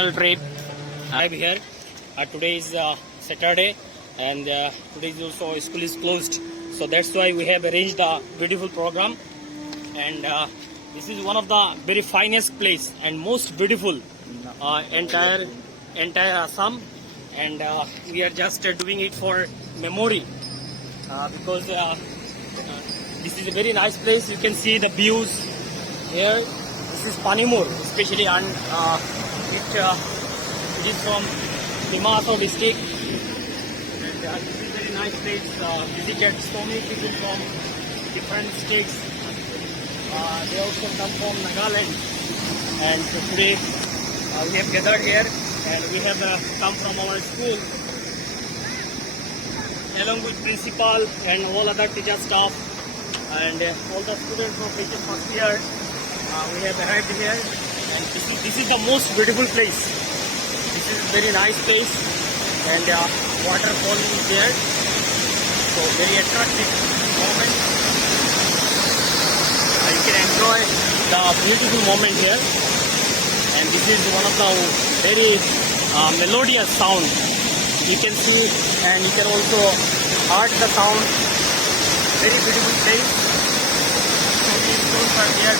educational trip. I'm here. Today is Saturday, and today is also school is closed. So that's why we have arranged a beautiful program. And this is one of the very finest place and most beautiful entire Assam. And we are just doing it for memory because this is a very nice place. You can see the views here. This is Panimur, especially, and it is from Dimasa district. And this is a very nice place. Visited so many people from different states. They also come from Nagaland. And today we have gathered here, and we have come from our school along with principal and all other teacher staff and all the students of HS first year. We have arrived here, and this is the most beautiful place. This is a very nice place, and waterfall is there, so very attractive moment. You can enjoy the beautiful moment here, and this is one of the very melodious sound. You can see, and you can also hear the sound. Very beautiful place. So many stones are there,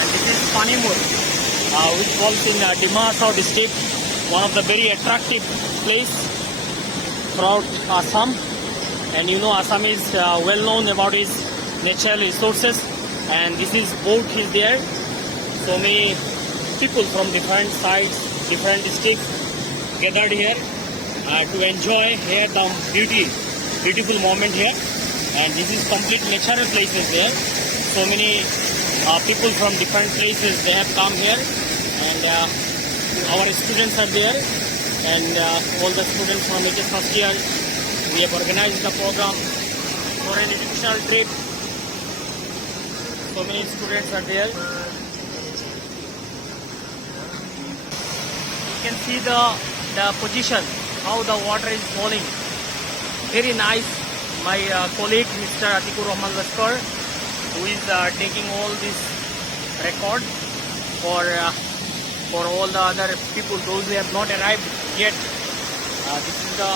and this is Panimur, which falls in Dimasa district, one of the very attractive place throughout Assam. And you know, Assam is well known about its natural resources, and this is boat is there. So many people from different sides, different districts gathered here to enjoy here the beautiful moment here. And this is complete natural places there. So many people from different places, they have come here, and our students are there, and all the students from HS first year, we have organized the program for an educational trip. So many students are there. You can see the position, how the water is falling. Very nice. My colleague, Mr. Atikur Rahman Laskar, who is taking all this record for all the other people, those who have not arrived yet. This is the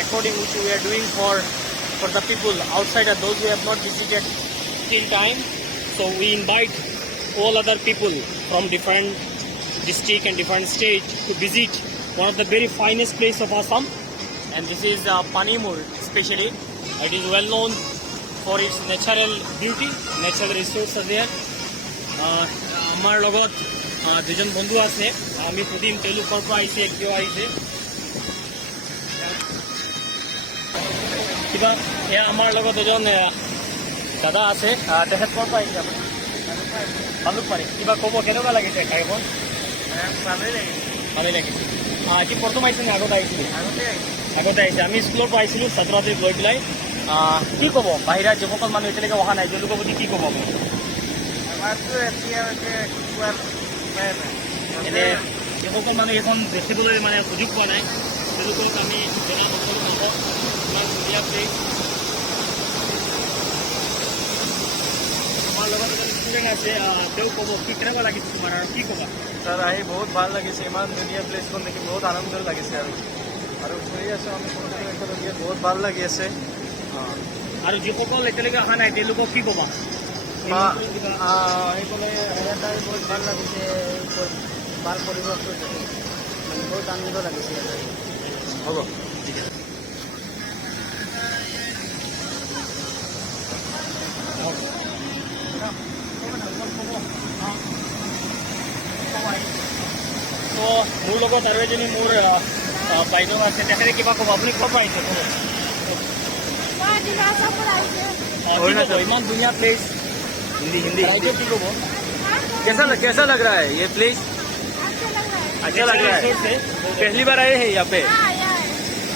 recording which we are doing for the people outside, those who have not visited till time. So we invite all other people from different district and different state to visit one of the very finest place of Assam, and this is Panimur especially. It is well known for its natural beauty, natural resources there. আমাৰ লগত দুজন বন্ধু আছে, আমি সুধিম তেওঁলোকৰ পৰা আহিছে কিয় আহিছে। কিবা এয়া আমাৰ লগত এজন দাদা আছে, তেখেত ক'ৰ পৰা আহিছে আপুনি? ভালুকপাৰি। কিবা ক'ব, কেনেকুৱা লাগিছে ঠাইখন? ভালেই লাগিছে। কি প্ৰথম আহিছে নে আগত আহিছিলে? আগতে আহিছে। আমি স্কুলৰ পৰা আহিছিলোঁ ছাত্ৰ ছাত্ৰীক লৈ পেলাই। কি ক'ব বাহিৰা যিসকল মানুহ এতিয়ালৈকে অহা নাই, তেওঁলোকৰ প্ৰতি কি ক'ব আপুনি? এনে যিসকল মানুহ এইখন দেখিবলৈ মানে সুযোগ পোৱা নাই, তেওঁলোকক আমি জনাম সকলো মানুহক ইমান ধুনীয়া প্লেচ। আমাৰ লগত এজন ষ্টুডেণ্ট আছে, তেওঁ ক'ব কি কেনেকুৱা লাগিছে তোমাৰ আৰু কি ক'বা? ছাৰ আহি বহুত ভাল লাগিছে, ইমান ধুনীয়া প্লেচখন দেখি বহুত আনন্দ লাগিছে আৰু ফুৰি আছোঁ আমি একেলগে, বহুত ভাল লাগি আছে। আৰু যিসকল এতিয়ালৈকে অহা নাই তেওঁলোকক কি ক'বা? আহি পেলাই এটাই বহুত ভাল লাগিছে, ভাল পৰিৱেশটো দেখি মানে বহুত আনন্দ লাগিছে। হ'ব, ঠিক আছে। তো মোৰ লগত আৰু এজনী মোৰ বাইদেউ আছে, তেখেতে কিবা ক'ব, আপুনি ক'ৰ পৰা আহিছে? ইমান ধুনীয়া প্লেচ। हिंदी हिंदी কি ক'ব? कैसा लग रहा है ये प्लेस? अच्छा लग रहा है। पहली बार आए हैं यहाँ पे?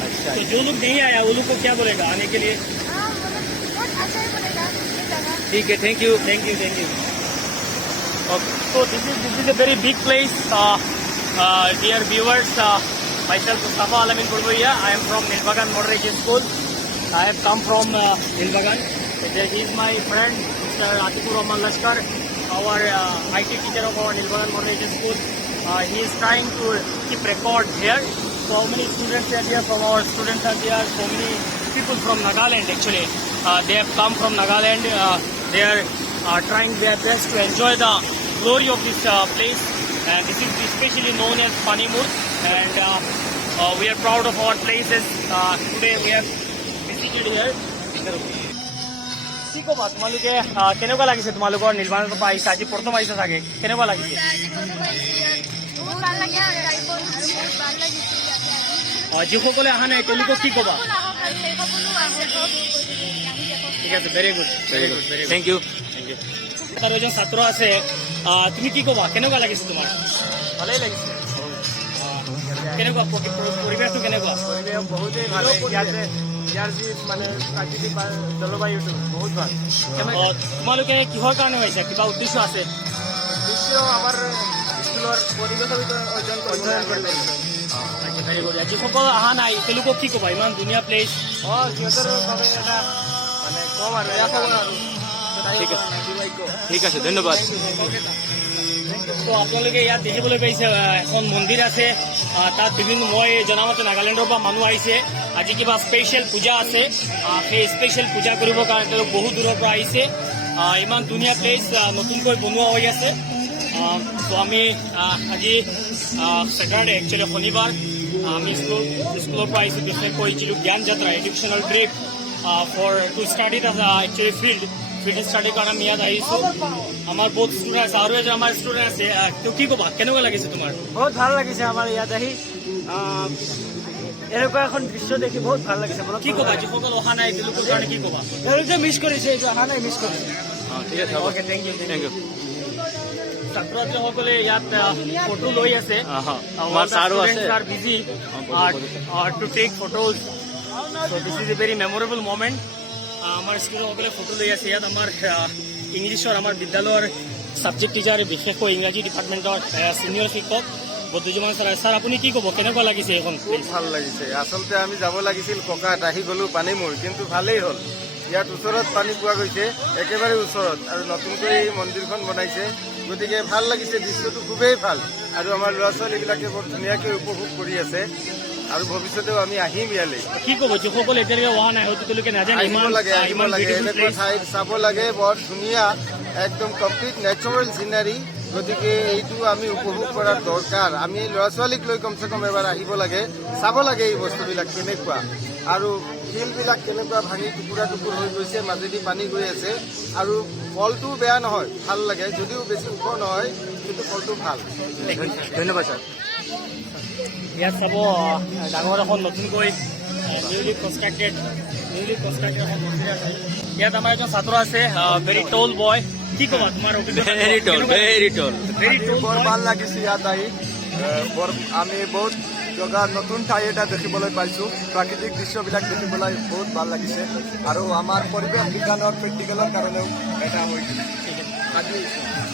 अच्छा। तो जो लोग नहीं आया वो लोग को क्या बोलेगा आने के लिए? ठीक है, thank you. So this is a very big place. Dear viewers, myself Mustafa Alamin Purvoia. I am from Nilbagan Moderate School. I have come from Nilbagan. He is my friend, Mr. Atikur Rahman Laskar, our IT teacher of our Nilbagan Moderate School. he is trying to keep record here. So many students are here from our students are there. So many people from Nagaland actually. They have come from Nagaland. They are trying their best to enjoy the glory of this place. This is especially known as Panimur, and we are proud of our places. Today we have visited here. কি ক'বা তোমালোকে কেনেকুৱা লাগিছে তোমালোকৰ নিৰ্মাণৰ পৰা আহিছে আজি প্ৰথম আহিছে চাগে কেনেকুৱা লাগিছে বহুত ভাল লাগে আৰু বহুত ভাল লাগিছে যিসকলে অহা নাই তেওঁলোকক কি ক'বা ঠিক আছে ভেৰি গুড থেংক ইউ আৰু এজন ছাত্ৰ আছে তুমি কি ক'বা কেনেকুৱা লাগিছে তোমাৰ ভালেই লাগিছে কেনেকুৱা পৰিৱেশটো কেনেকুৱা পৰিৱেশ বহুতেই ভাল ইয়াৰ যি মানে প্ৰাকৃতিক জলবায়ুটো বহুত ভাল তোমালোকে কিহৰ কাৰণে আহিছা কিবা উদ্দেশ্য আছে দৃশ্য আমাৰ স্কুলৰ পৰিৱেশৰ ভিতৰত অধ্যয়ন কৰিব যিসকল অহা নাই তেওঁলোকক কি ক'বা ইমান ধুনীয়া প্লেচ সিহঁতৰ বাবে এটা মানে কম আৰু এয়া ক'ব আৰু ঠিক আছে ধন্যবাদ তো আপোনালোকে ইয়াত দেখিবলৈ পাইছে এখন মন্দিৰ আছে তাত বিভিন্ন মই জনামতে নাগালেণ্ডৰ পৰা মানুহ আহিছে আজি কিবা স্পেচিয়েল পূজা আছে সেই স্পেচিয়েল পূজা কৰিবৰ কাৰণে তেওঁলোক বহু দূৰৰ পৰা আহিছে ইমান ধুনীয়া প্লেচ নতুনকৈ বনোৱা হৈ আছে তো আমি আজি ছেটাৰডে একচুৱেলি শনিবাৰ আমি স্কুলৰ পৰা আহিছোঁ বিশেষকৈ যিটো জ্ঞান যাত্ৰা educational trip for to study the actually field ষ্টাডিৰ কাৰণে আমি ইয়াত আহিছোঁ আমাৰ বহুত ষ্টুডেণ্ট আছে আৰু এজন আমাৰ ষ্টুডেণ্ট আছে তো কি ক'বা কেনেকুৱা লাগিছে তোমাৰ বহুত ভাল লাগিছে আমাৰ ইয়াত আহি এনেকুৱা এখন দৃশ্য দেখি বহুত ভাল লাগিছে কি ক'বা যিসকল অহা নাই তেওঁলোকৰ কাৰণে কি ক'বা তেওঁলোকে মিছ কৰিছে এইটো অহা নাই মিছ কৰিছে ঠিক আছে okay thank you thank you ছাত্ৰ ছাত্ৰীসকলে ইয়াত ফটো লৈ আছে আমাৰ ছাৰো আছে are busy to take photos so' this is a very memorable moment আমাৰ স্কুলসকলে ফটো লৈ আছে ইয়াত আমাৰ ইংলিছৰ আমাৰ বিদ্যালয়ৰ ছাবজেক্ট টিচাৰ বিশেষকৈ ইংৰাজী ডিপাৰ্টমেণ্টৰ ছিনিয়ৰ শিক্ষক বদ্ৰুজ্জামান ছাৰ আপুনি কি ক'ব কেনেকুৱা লাগিছে এইখন খুব ভাল লাগিছে আচলতে আমি যাব লাগিছিল ককাত আহি গ'লো পানীমূৰ কিন্তু ভালেই হ'ল ইয়াত ওচৰত পানী পোৱা গৈছে একেবাৰে ওচৰত আৰু নতুনকৈ এই মন্দিৰখন বনাইছে গতিকে ভাল লাগিছে দৃশ্যটো খুবেই ভাল আৰু আমাৰ ল'ৰা ছোৱালীবিলাকে বৰ ধুনীয়াকৈ উপভোগ কৰি আছে আৰু ভৱিষ্যতেও আমি আহিম ইয়ালৈ কি ক'ব যিসকল এতিয়ালৈকে অহা নাই হয়তো তেওঁলোকে নাজানে আহিব লাগে এনেকুৱা ঠাইত চাব লাগে বৰ ধুনীয়া একদম কমপ্লিট নেচাৰেল চিনাৰী গতিকে এইটো আমি উপভোগ কৰাৰ দৰকাৰ আমি ল'ৰা ছোৱালীক লৈ কমচে কম এবাৰ আহিব লাগে চাব লাগে এই বস্তুবিলাক কেনেকুৱা আৰু শিলবিলাক কেনেকুৱা ভাঙি টুকুৰা টুকুৰ হৈ গৈছে মাজেদি পানী গৈ আছে আৰু ফলটো বেয়া নহয় ভাল লাগে যদিও বেছি ওখ নহয় কিন্তু ফলটো ভাল ধন্যবাদ ছাৰ ইয়াত চাব ডাঙৰ এখন নতুনকৈ নিউলি কনষ্ট্ৰাক্টেড এখন মন্দিৰ আছে ইয়াত আমাৰ এজন ছাত্ৰ আছে ভেৰি টল বয় কি ক'বা তোমাৰ ভেৰি টল ভেৰি টল বৰ ভাল লাগিছে ইয়াত আহি আমি বহুত জগা নতুন ঠাই এটা দেখিবলৈ পাইছোঁ প্ৰাকৃতিক দৃশ্যবিলাক দেখিবলৈ বহুত ভাল লাগিছে আৰু আমাৰ পৰিৱেশ বিজ্ঞানৰ প্ৰেক্টিকেলৰ কাৰণেও এটা হৈছে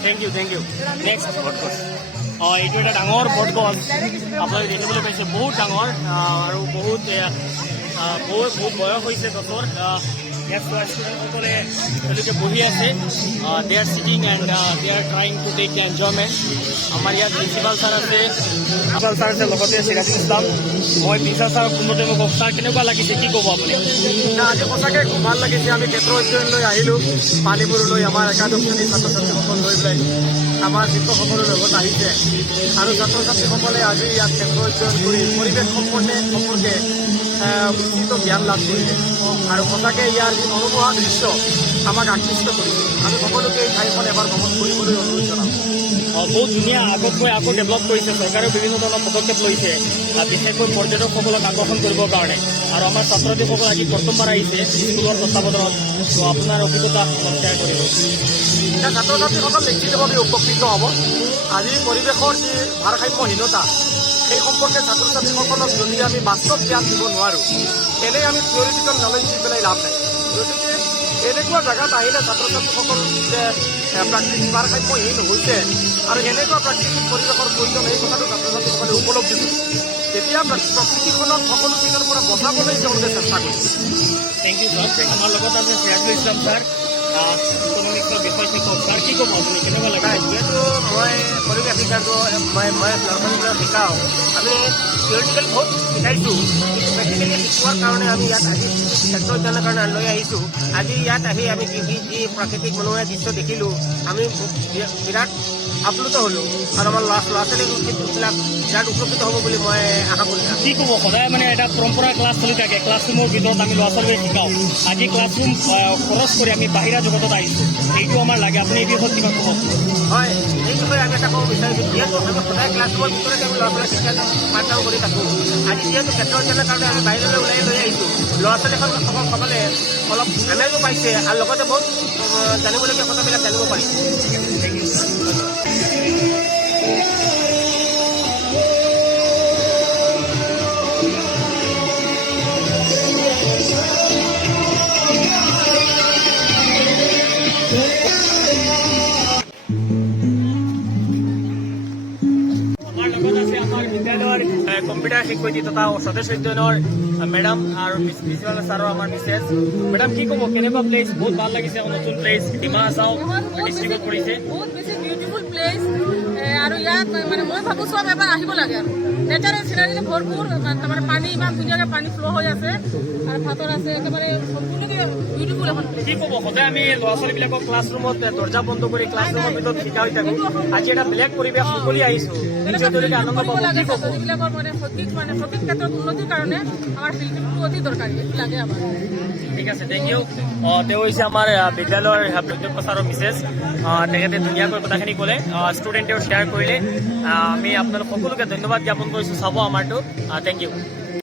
থেংক ইউ নেক্সট বটগছ এইটো এটা ডাঙৰ বটগছ আপোনালোকে দেখিবলৈ পাইছে বহুত ডাঙৰ আৰু বহুত বয়স হৈছে গছৰ ইয়াত ষ্টুডেণ্টসকলে তেওঁলোকে বহি আছে they are sitting and they are trying to take the enjoyment আমাৰ ইয়াত প্ৰিন্সিপাল ছাৰ আছে লগতে চিৰাজুল ইছলাম মই প্ৰিন্সিপাল ছাৰক পোনতে মোক ছাৰ কেনেকুৱা লাগিছে কি ক'ব আপুনি আজি সঁচাকৈ খুব ভাল লাগিছে আমি ক্ষেত্ৰ অধ্যয়ন লৈ আহিলোঁ পানীবোৰলৈ আমাৰ একাদশ শ্ৰেণীৰ ছাত্ৰ ছাত্ৰীসকল লৈ পেলাই আমাৰ শিক্ষকসকলৰ লগত আহিছে আৰু ছাত্ৰ ছাত্ৰীসকলে আজি ইয়াত ক্ষেত্ৰ অধ্যয়ন কৰি পৰিৱেশ সম্পৰ্কে বিস্তৃত জ্ঞান লাভ কৰিছে আৰু সঁচাকৈ ইয়াৰ যি মনোমোহা দৃশ্য আমাক আকৃষ্ট কৰিছে আমি সকলোকে এই ঠাইখন এবাৰ ভ্ৰমণ কৰিবলৈ অনুৰোধ জনাম বহুত ধুনীয়া আগতকৈ আকৌ ডেভেলপ কৰিছে চৰকাৰেও বিভিন্ন ধৰণৰ পদক্ষেপ লৈছে বিশেষকৈ পৰ্যটকসকলক আকৰ্ষণ কৰিবৰ কাৰণে আৰু আমাৰ ছাত্ৰ ছাত্ৰীসকল আজি প্ৰথমবাৰ আহিছে স্কুলৰ তত্বাৱধানত ত' আপোনাৰ অভিজ্ঞতা শ্বেয়াৰ কৰিব এতিয়া ছাত্ৰ ছাত্ৰীসকল নিশ্চিতভাৱে উপকৃত হ'ব আজি পৰিৱেশৰ যি ভাৰসাম্যহীনতা সেই সম্পৰ্কে ছাত্ৰ ছাত্ৰীসকলক যদি আমি বাস্তৱ জ্ঞান দিব নোৱাৰোঁ এনেই আমি থিয়ৰিটিকেল নলেজ দি পেলাই লাভ নাই গতিকে এনেকুৱা জেগাত আহিলে ছাত্ৰ ছাত্ৰীসকল যে প্ৰাকৃতিক ভাৰসাম্যহীন হৈছে আৰু এনেকুৱা প্ৰাকৃতিক পৰিৱেশৰ প্ৰয়োজন এই কথাটো ছাত্ৰ ছাত্ৰীসকলে উপলব্ধি কৰিছে তেতিয়া প্ৰকৃতিখনক সকলো পিনৰ পৰা বচাবলৈ তেওঁলোকে চেষ্টা কৰিছে থেংক ইউ ছাৰ আমাৰ লগত আছে চিৰাজুল ইছলাম ছাৰ ইকনমিক্সৰ বিষয় শিকক ছাৰ কি ক'ব আপুনি কেনেকুৱা লাগে যিহেতু মই পৰিৱেশ বিজ্ঞানটো মই ল'ৰা ছোৱালীবিলাক শিকাওঁ আমি থিয়ৰিটিকেল বহুত শিকাইছোঁ কিন্তু প্ৰেক্টিকেলি শিকোৱাৰ কাৰণে আমি ইয়াত আজি ক্ষেত্ৰ উদ্যানৰ কাৰণে লৈ আহিছোঁ আজি ইয়াত আহি আমি যি প্ৰাকৃতিক মনোমোহা দৃশ্য দেখিলোঁ আমি বিৰাট আপ্লুত হ'লোঁ আৰু আমাৰ ল'ৰা ছোৱালীবিলাক বিৰাট উপকৃত হ'ব বুলি মই আশা কৰিছোঁ কি ক'ব সদায় মানে এটা পৰম্পৰা ক্লাছ চলি থাকে ক্লাছৰুমৰ ভিতৰত আমি ল'ৰা ছোৱালীক শিকাওঁ আজি ক্লাছৰুম খৰচ কৰি আমি বাহিৰা জগতত আহিছোঁ এইটো আমাৰ লাগে আপুনি এই বিষয়ত কিবা ক'ব হয় এই বিষয়ে আমি এটা ক'ব বিচাৰিছোঁ যিহেতু আমি সদায় ক্লাছৰুমৰ ভিতৰতে আমি ল'ৰা ছোৱালীক শিক্ষা পাঠদান কৰি থাকোঁ আজি যিহেতু ক্ষেত্ৰ উদ্যানৰ কাৰণে আমি বাহিৰলৈ ওলাই লৈ আহিছোঁ ল'ৰা ছোৱালীসকলে অলপ আমেজো পাইছে আৰু লগতে বহুত জানিবলগীয়া কথাবিলাক জানিব পাৰিছে আমাৰ লগত আছে আমাৰ বিদ্যালয়ৰ কম্পিউটাৰ শিক্ষয়িত্ৰী তথা সদস্য উদ্যানৰ মেডাম আৰু প্ৰিন্সিপাল ছাৰৰ আমাৰ মিছেছ মেডাম কি ক'ব কেনেকুৱা প্লেচ বহুত ভাল লাগিছে নতুন প্লেচ ডিমা হাছাও ডিষ্ট্ৰিক্টত পৰিছে বহুত বেছি বিউটিফুল প্লেচ আৰু ইয়াত মানে মই ভাবোঁ চব এবাৰ আহিব লাগে আৰু নেচাৰেল চিনাৰীৰে ভৰপূৰ তাৰমানে পানী ইমান ধুনীয়াকৈ পানী ফ্ল' হৈ আছে আৰু ভাতৰ আছে একেবাৰে সম্পূৰ্ণকৈ বিউটিফুল এখন প্লেচ কি ক'ব সদায় আমি ল'ৰা ছোৱালীবিলাকক ক্লাছৰুমত দৰ্জা বন্ধ কৰি ক্লাছৰুমৰ ভিতৰত শিকাই থাকোঁ আজি এটা বেলেগ পৰিৱেশ মুকলি আহিছোঁ নিশ্চয় তেওঁলোকে আনন্দ পাব কি ক'ব ছোৱালীবিলাকৰ সঠিক ক্ষেত্ৰত উন্নতিৰ কাৰণে আমাৰ ফিল্ডটো অতি দৰকাৰী এইটো লাগে আমাৰ ঠিক আছে থেংক ইউ তেওঁ হৈছে আমাৰ বিদ্যালয়ৰ প্ৰদ্যোত ছাৰৰ মিছেছ তেখেতে ধুনীয়াকৈ কথাখিনি ক'লে ষ্টুডেণ্টেও শ্বেয়াৰ কৰিলে আমি আপোনালোক সকলোকে ধন্যবাদ জ্ঞাপন কৰিছোঁ চাব আমাৰটো থেংক ইউ